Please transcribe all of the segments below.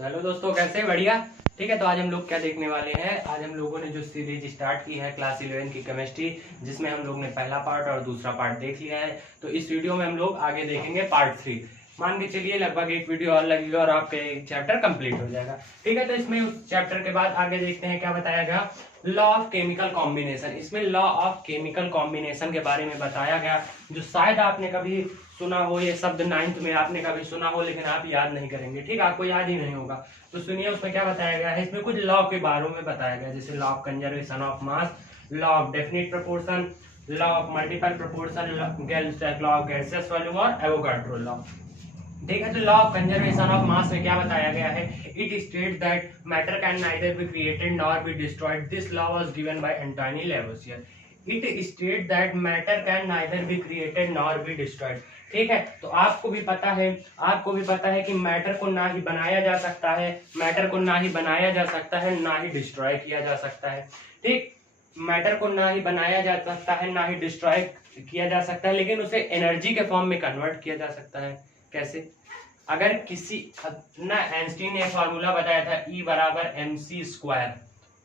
तो हेलो दोस्तों, कैसे? बढ़िया। ठीक है, तो आज हम लोग क्या देखने वाले हैं। आज हम लोगों ने जो सीरीज स्टार्ट की है क्लास 11 की केमिस्ट्री, जिसमें हम लोग ने पहला पार्ट और दूसरा पार्ट देख लिया है। तो इस वीडियो में हम लोग आगे देखेंगे पार्ट 3। मान के चलिए लगभग एक वीडियो और लगेगा और आपका एक चैप्टर कंप्लीट हो जाएगा। ठीक है, तो इसमें उस चैप्टर के बाद आगे देखते हैं क्या बताया गया। Law of chemical combination. इसमें लॉ ऑफ केमिकल कॉम्बिनेशन के बारे में बताया गया, जो शायद आपने कभी सुना हो। ये शब्द 9th में आपने कभी सुना हो, लेकिन आप याद नहीं करेंगे। ठीक, आपको याद ही नहीं होगा। तो सुनिए उसमें क्या बताया गया है। इसमें कुछ लॉ के बारे में बताया गया, जैसे law of conservation of mass, law of definite proportion, law of multiple proportion, law of gaseous volume और एवोगाड्रो लॉ। ठीक है, तो law of conservation of mass में क्या बताया गया है। It state that matter can neither be created nor be destroyed. This law was given by Antoine Lavoisier. It state that matter can neither be created nor be destroyed. ठीक है, तो आपको भी पता है कि मैटर को ना ही बनाया जा सकता है, मैटर को ना ही बनाया जा सकता है, ना ही डिस्ट्रॉय किया जा सकता है। ठीक, मैटर को ना ही बनाया जा सकता है, ना ही डिस्ट्रॉय किया जा सकता है, लेकिन उसे एनर्जी के फॉर्म में कन्वर्ट किया जा सकता है। कैसे? अगर किसी ना, आइंस्टीन ने फॉर्मूला बताया था E बराबर mc²।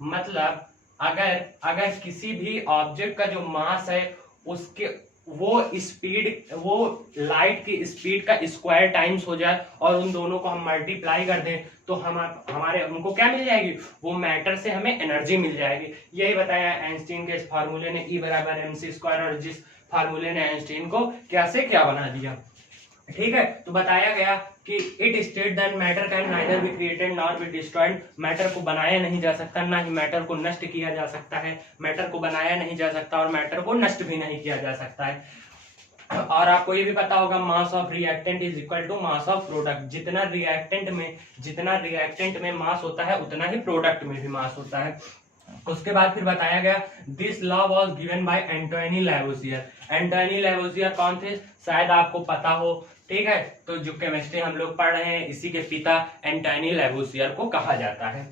मतलब अगर किसी भी ऑब्जेक्ट का जो मास है उसके वो लाइट की स्पीड का स्क्वायर टाइम्स हो जाए और उन दोनों को हम मल्टीप्लाई कर दें, तो हमारे उनको क्या मिल जाएगी, वो मैटर से हमें एनर्जी मिल जाएगी। यही बताया आइंस्टीन के इस फार्मूले ने, E बराबर mc², और जिस फार्मूले ने आइंस्टीन को क्या से क्या बना दिया। ठीक है, तो बताया गया कि it state that matter can neither be created nor be destroyed. Matter को बनाया नहीं जा सकता, ना ही मैटर को नष्ट किया जा सकता है। मैटर को बनाया नहीं जा सकता और मैटर को नष्ट भी नहीं किया जा सकता है। और आपको ये भी पता होगा, mass of reactant is equal to mass of product. जितना रिएक्टेंट में मास होता है, उतना ही प्रोडक्ट में भी मास होता है। उसके बाद फिर बताया गया, this law was given by Antoine Lavoisier. Antoine Lavoisier कौन थे? शायद आपको पता हो। ठीक है, तो जो केमिस्ट्री हम लोग पढ़ रहे हैं, इसी के पिता एंटोनी लेवोसियर को कहा जाता है।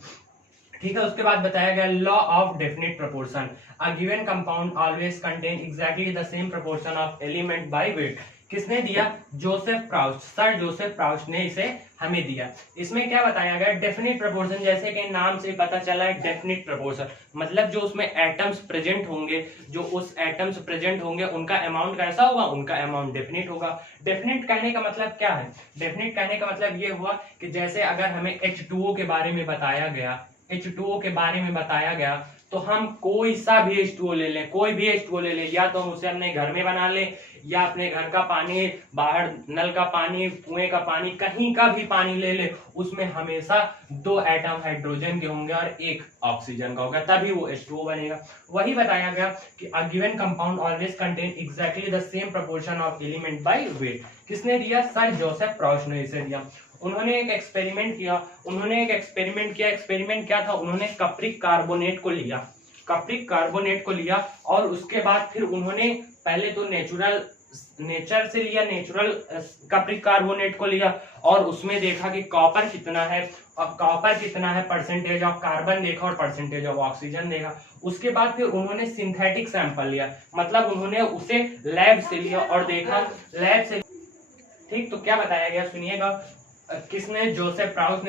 ठीक है, उसके बाद बताया गया law of definite proportion. A given compound always contain exactly the same proportion of element by weight. किसने दिया? Joseph Proust, sir Joseph Proust ने इसे हमें दिया। इसमें क्या बताया गया, डेफिनिट प्रोपोर्शन, जैसे कि नाम से पता चला है डेफिनिट प्रोपोर्शन, मतलब जो उसमें एटम्स प्रेजेंट होंगे, उनका अमाउंट कैसा होगा, उनका अमाउंट डेफिनिट होगा। डेफिनिट कहने का मतलब क्या है? डेफिनिट कहने का मतलब ये हुआ कि जैसे अगर हमें H2O के बारे में बताया गया, तो हम कोई सा भी H2O ले लें, या तो हम उसे अपने घर में बना लें, या अपने घर का पानी, बाहर नल का पानी, कुएं का पानी, कहीं का भी पानी ले ले, उसमें हमेशा 2 एटम हाइड्रोजन के होंगे और 1 ऑक्सीजन का होगा, तभी वो H2O बनेगा। वही बताया गया कि a given compound always contain exactly the same proportion of element by weight. किसने दिया? सर जोसेफ प्राउस्ट ने इसे दिया। उन्होंने एक एक्सपेरिमेंट किया। एक्सपेरिमेंट क्या था? उन्होंने कप्रिक कार्बोनेट को लिया और उसके बाद फिर उन्होंने पहले तो नेचर से लिया, नेचुरल कप्रिक कार्बोनेट को लिया और उसमें देखा कि कॉपर कितना है, परसेंटेज ऑफ कार्बन देखा और परसेंटेज ऑफ ऑक्सीजन देखा। उसके बाद फिर उन्होंने सिंथेटिक सैंपल लिया, मतलब उन्होंने उसे लैब से लिया और देखा, लैब से। ठीक, तो क्या बताया गया सुनिएगा। किसने?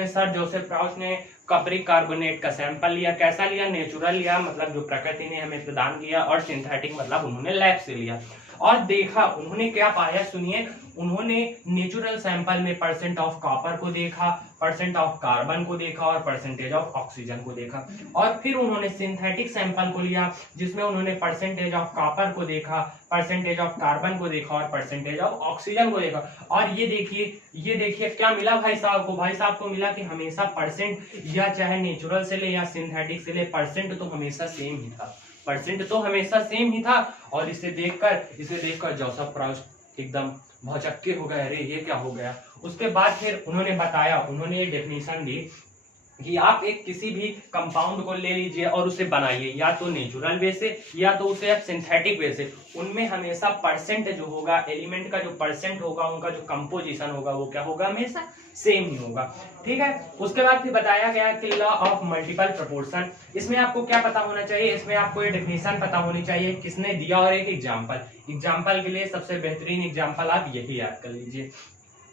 सर जोसेफ प्राउस्ट ने कप्रिक कार्बोनेट का सैंपल लिया। कैसा लिया? नेचुरल लिया, मतलब जो प्रकृति ने हमें प्रदान किया, और सिंथेटिक मतलब उन्होंने लैब से लिया और देखा। उन्होंने क्या पाया सुनिए। उन्होंने नेचुरल सैंपल में परसेंट ऑफ कॉपर को देखा, परसेंट ऑफ कार्बन को देखा और परसेंटेज ऑफ ऑक्सीजन को देखा। और फिर उन्होंने सिंथेटिक सैंपल को लिया, जिसमें उन्होंने परसेंटेज ऑफ कॉपर को देखा, परसेंटेज ऑफ कार्बन को देखा और परसेंटेज ऑफ ऑक्सीजन को देखा। और ये देखिए क्या मिला भाई साहब को मिला कि हमेशा परसेंट, या चाहे नेचुरल से ले या सिंथेटिक से ले, परसेंट तो हमेशा सेम ही था। और इसे देखकर जोसेफ प्राउस्ट एकदम भौचक्के हो गए, अरे ये क्या हो गया। उसके बाद फिर उन्होंने ये डेफिनेशन दी कि आप किसी भी कंपाउंड को ले लीजिए और उसे बनाइए, या तो नेचुरल वे से या तो उसे आप सिंथेटिक वे से। उनमें हमेशा परसेंट जो होगा, एलिमेंट का जो परसेंट होगा, उनका जो कंपोजिशन होगा, वो क्या होगा, हमेशा सेम ही होगा। ठीक है, उसके बाद फिर बताया गया कि लॉ ऑफ मल्टीपल प्रोपोर्शन। इसमें आपको क्या पता होना चाहिए, इसमें आपको ये डेफिनेशन पता होनी चाहिए किसने दिया और एक एग्जाम्पल के लिए सबसे बेहतरीन एग्जाम्पल आप यही याद कर लीजिए।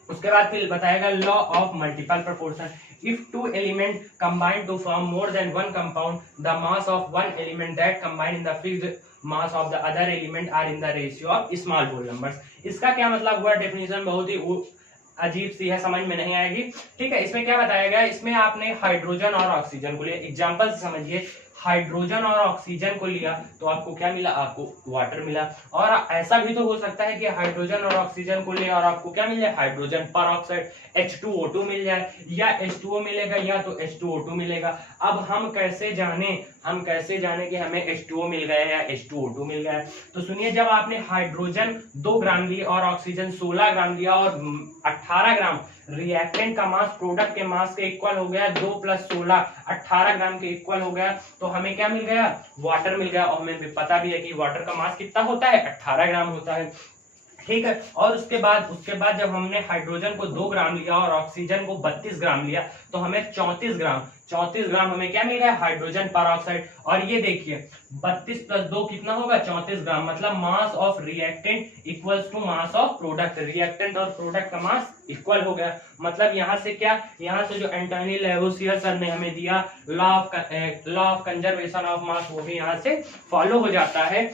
उसके बाद फिर बताएगा law of multiple proportion. If two element combine to form more than one compound, the mass of one element that combine in the fixed mass of the other element are in the ratio of small whole numbers. इसका क्या मतलब हुआ? Definition बहुत ही अजीब सी है, समझ में नहीं आएगी। ठीक है, इसमें क्या बताया गया, इसमें आपने हाइड्रोजन और ऑक्सीजन को लिया, एग्जांपल से समझिए, हाइड्रोजन और ऑक्सीजन को लिया तो आपको क्या मिला? आपको वाटर मिला। और ऐसा भी तो हो सकता है कि हाइड्रोजन और ऑक्सीजन को ले और आपको क्या मिल जाए? हाइड्रोजन पर ऑक्साइड H2O2 मिल जाए, या H2O मिलेगा या तो H2O2 मिलेगा। अब हम कैसे जाने कि हमें H2O मिल गया या H2O2 मिल गया? तो सुनिए, जब आपने हाइड्रोजन 2 ग्राम लिया और ऑक्सीजन 16 ग्राम लिया और 18 ग्राम, रिएक्टेंट का मास प्रोडक्ट के मास के इक्वल हो गया, 2 + 16 18 ग्राम के इक्वल हो गया, तो हमें क्या मिल गया? वाटर मिल गया। और हमें पता भी है कि वाटर का मास कितना होता है? 18 ग्राम होता है। ठीक है, और उसके बाद जब हमने हाइड्रोजन को 2 ग्राम लिया और ऑक्सीजन को 32 ग्राम लिया तो हमें 34 ग्राम हमें क्या मिल गया? हाइड्रोजन पर ऑक्साइड। और ये देखिए 32 + 2 कितना होगा? 34 ग्राम। मतलब mass of reactant equals to mass of product, reactant और प्रोडक्ट का मास इक्वल हो गया। मतलब यहाँ से क्या, यहाँ से जो एंटोनी लेवोसियर सर ने हमें दिया लॉ ऑफ कंजर्वेशन ऑफ मास, वो भी यहाँ से फॉलो हो जाता है।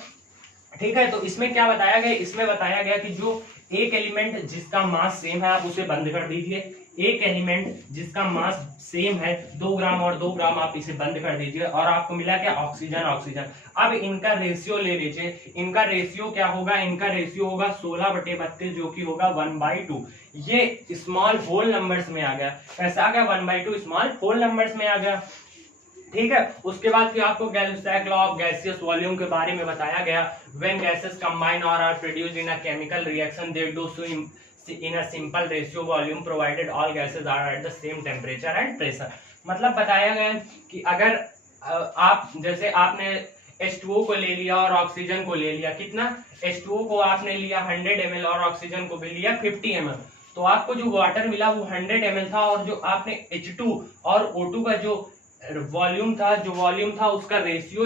ठीक है, तो इसमें क्या बताया गया? इसमें बताया गया कि जो एक एलिमेंट जिसका मास सेम है आप उसे बंद कर दीजिए। एक एलिमेंट जिसका मास सेम है 2 ग्राम और 2 ग्राम, आप इसे बंद कर दीजिए और आपको मिला क्या? ऑक्सीजन। अब इनका रेशियो ले लीजिए। इनका रेशियो क्या होगा? इनका रेशियो होगा 16/32, जो कि होगा 1/2। ये स्मॉल होल नंबर्स में आ गया। कैसा आ गया? 1/2 स्मॉल होल नंबर्स में आ गया। ठीक है, उसके बाद फिर आपको गैल्वस्टैक लॉ ऑफ गैसियस वॉल्यूम के बारे में बताया गया। When gases combine or are produced in a chemical reaction they do so in a simple ratio volume provided all gases are at the same temperature and pressure. मतलब बताया गया कि अगर आप जैसे आपने H2O को ले लिया और ऑक्सीजन को ले लिया, कितना? H2O को आपने लिया 100 ml और ऑक्सीजन को भी लिया 50 ml, तो आपको जो वाटर मिला वो 100 ml था। और जो आपने H2 और O2 का जो वॉल्यूम था उसका रेशियो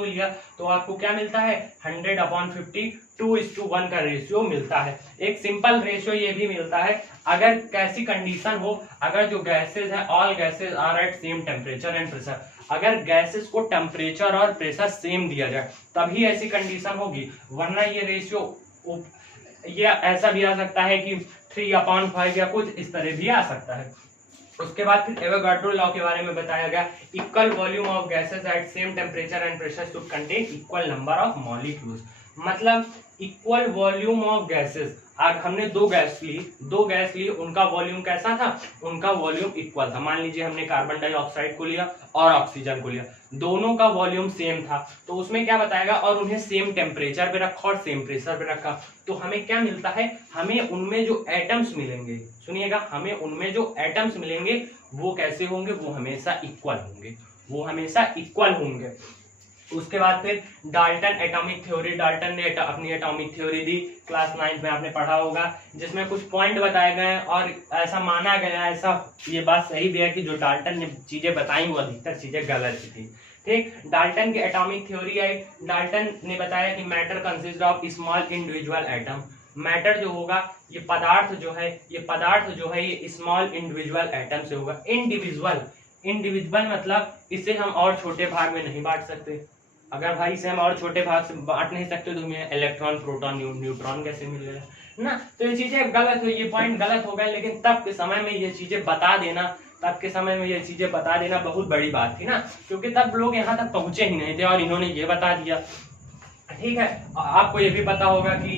लिया, तो आपको क्या मिलता है? 100/50 2:1 का रेशियो मिलता है। एक सिंपल रेशियो ये भी मिलता है अगर कैसी कंडीशन हो, अगर जो गैसेज है all gases are at same temperature and pressure, अगर गैसेस को टेम्परेचर और प्रेशर सेम दिया जाए तभी ऐसी कंडीशन होगी, वरना ये रेशियो ये ऐसा भी आ सकता है कि 3/5 या कुछ इस तरह भी आ सकता है। उसके बाद फिर एवोगाड्रो लॉ के बारे में बताया गया। Equal volume of gases at same temperature and pressure should contain equal number of molecules. मतलब इक्वल वॉल्यूम ऑफ गैसेस, आज हमने दो गैस ली, उनका वॉल्यूम कैसा था? उनका वॉल्यूम इक्वल था। मान लीजिए हमने कार्बन डाइऑक्साइड को लिया और ऑक्सीजन को लिया, दोनों का वॉल्यूम सेम था, तो उसमें क्या बताएगा? और उन्हें सेम टेम्परेचर पे रखा और सेम प्रेशर पे रखा, तो हमें क्या मिलता है? हमें उनमें जो एटम्स मिलेंगे, सुनिएगा, हमें उनमें जो एटम्स मिलेंगे वो कैसे होंगे? वो हमेशा इक्वल होंगे। उसके बाद फिर डाल्टन एटॉमिक थ्योरी, डाल्टन ने अपनी एटॉमिक थ्योरी दी, क्लास 9 में आपने पढ़ा होगा, जिसमें कुछ पॉइंट बताए गए और ऐसा माना गया, ऐसा ये बात सही भी है कि जो डाल्टन ने चीजें बताई वो अधिकतर चीजें गलत थी। ठीक, डाल्टन की एटॉमिक थ्योरी आई। डाल्टन ने बताया कि matter consist of small individual atom. Matter जो होगा, ये पदार्थ जो है ये स्मॉल इंडिविजुअल एटम से होगा। इंडिविजुअल मतलब इसे हम और छोटे भाग में नहीं बांट सकते। अगर भाई इसे हम और छोटे भाग से बांट नहीं सकते तो हमें इलेक्ट्रॉन, प्रोटॉन, न्यूट्रॉन कैसे मिल गया ना? तो ये चीजें गलत हुई, ये पॉइंट गलत हो गए। लेकिन तब के समय में ये चीजें बता देना बहुत बड़ी बात थी ना, क्योंकि तब लोग यहाँ तक पहुंचे ही नहीं थे और इन्होंने ये बता दिया। ठीक है, आपको ये भी पता होगा कि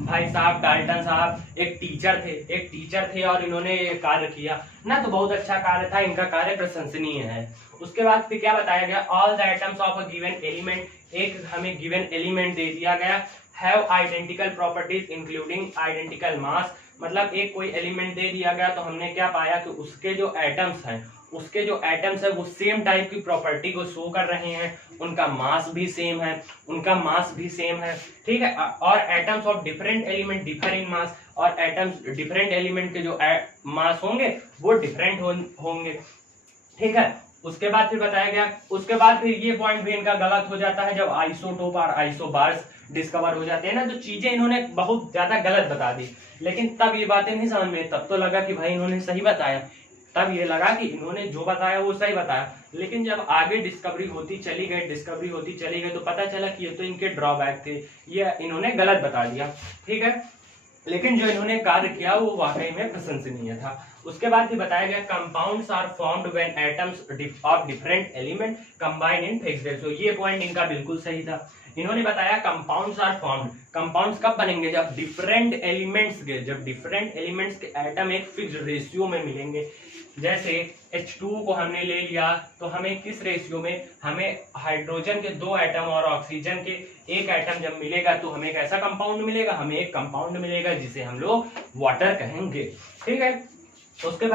भाई साहब डाल्टन साहब एक टीचर थे और इन्होंने कार्य किया ना, तो बहुत अच्छा कार्य था, इनका कार्य प्रशंसनीय है। उसके बाद फिर क्या बताया गया? All the atoms of a given element, एक हमें गिवन एलिमेंट दे दिया गया, have identical properties including identical mass. मतलब एक कोई एलिमेंट दे दिया गया तो हमने क्या पाया कि उसके जो एटम्स है वो सेम टाइप की प्रॉपर्टी को शो कर रहे हैं, उनका मास भी सेम है। ठीक है, और atoms of different element differ in mass, और एटम्स डिफरेंट एलिमेंट के जो मास होंगे वो डिफरेंट होंगे। ठीक है, उसके बाद फिर बताया गया, उसके बाद फिर ये पॉइंट भी इनका गलत हो जाता है जब आइसोटोप और आइसोबार्स डिस्कवर हो जाते हैं ना, तो चीजें इन्होंने बहुत ज्यादा गलत बता दी। लेकिन तब ये बातें नहीं समझ में, तब तो लगा कि भाई इन्होंने सही बताया, तब ये लगा कि इन्होंने जो बताया वो सही बताया। लेकिन जब आगे डिस्कवरी होती चली गई तो पता चला कि ये तो इनके ड्रॉबैक थे, ये इन्होंने गलत बता दिया, ठीक है। लेकिन जो इन्होंने कार्य किया वो वाकई में प्रशंसनीय था। उसके बाद भी बताया गया compounds are formed when atoms of different element combine in fixed. So ये पॉइंट इनका बिल्कुल सही था। इन्होंने बताया कंपाउंड्स आर फॉर्म्ड, कंपाउंड्स कब बनेंगे, जब डिफरेंट एलिमेंट्स के एटम एक फिक्स्ड रेशियो में मिलेंगे। जैसे H2 को हमने ले लिया तो हमें किस रेशियो में, हमें हाइड्रोजन के 2 एटम और ऑक्सीजन के 1 एटम जब मिलेगा तो हमें एक ऐसा कंपाउंड मिलेगा, हमें एक कंपाउंड मिलेगा जिसे हम लोग वाटर कहेंगे, ठीक है। उसके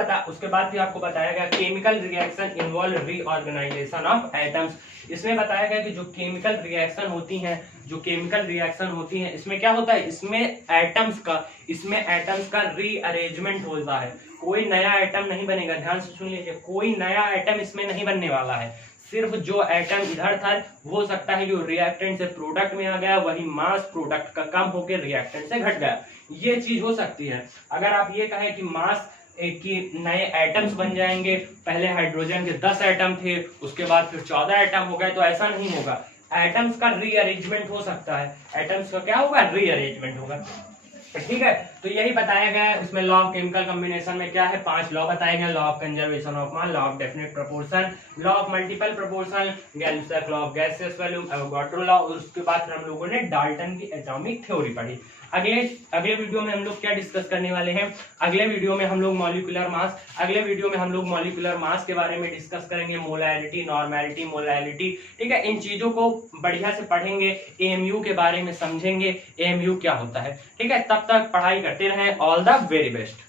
बाद भी आपको बताया गया chemical reaction involve reorganisation of atoms. इसमें बताया गया कि जो केमिकल रिएक्शन होती हैं इसमें क्या होता है, इसमें एटम्स का रीअरेंजमेंट होता है। कोई नया एटम नहीं बनेगा, ध्यान से सुन लीजिए, कोई नया एटम इसमें नहीं बनने वाला है। सिर्फ जो एटम इधर था हो सकता है कि रिएक्टेंट से प्रोडक्ट में आ गया, वही मास प्रोडक्ट का कम होकर रिएक्टेंट से घट गया, ये चीज हो सकती है। अगर आप ये कहें कि मास कि नए एटम्स बन जाएंगे, पहले हाइड्रोजन के 10 एटम थे उसके बाद फिर 14 एटम हो गए, तो ऐसा नहीं होगा। एटम्स का रीअरेंजमेंट हो सकता है, एटम्स का क्या होगा, रीअरेंजमेंट होगा, ठीक है। तो यही बताया गया। इसमें लॉ ऑफ केमिकल कॉम्बिनेशन में क्या है, 5 लॉ बताए गए, law of conservation of mass, law of definite proportion, law of multiple proportion, Gay Lussac law of gaseous volume, Avogadro law. उसके बाद फिर हम लोगों ने डाल्टन की एटॉमिक थ्योरी पढ़ी। अगले वीडियो में हम लोग क्या डिस्कस करने वाले हैं, अगले वीडियो में हम लोग मॉलिक्यूलर मास के बारे में डिस्कस करेंगे, मोलैरिटी, नॉर्मैलिटी, मोलैलिटी, ठीक है। इन चीजों को बढ़िया से पढ़ेंगे, एएमयू के बारे में समझेंगे, एएमयू क्या होता है, ठीक है। तब तक पढ़ाई करते रहें। All the very best.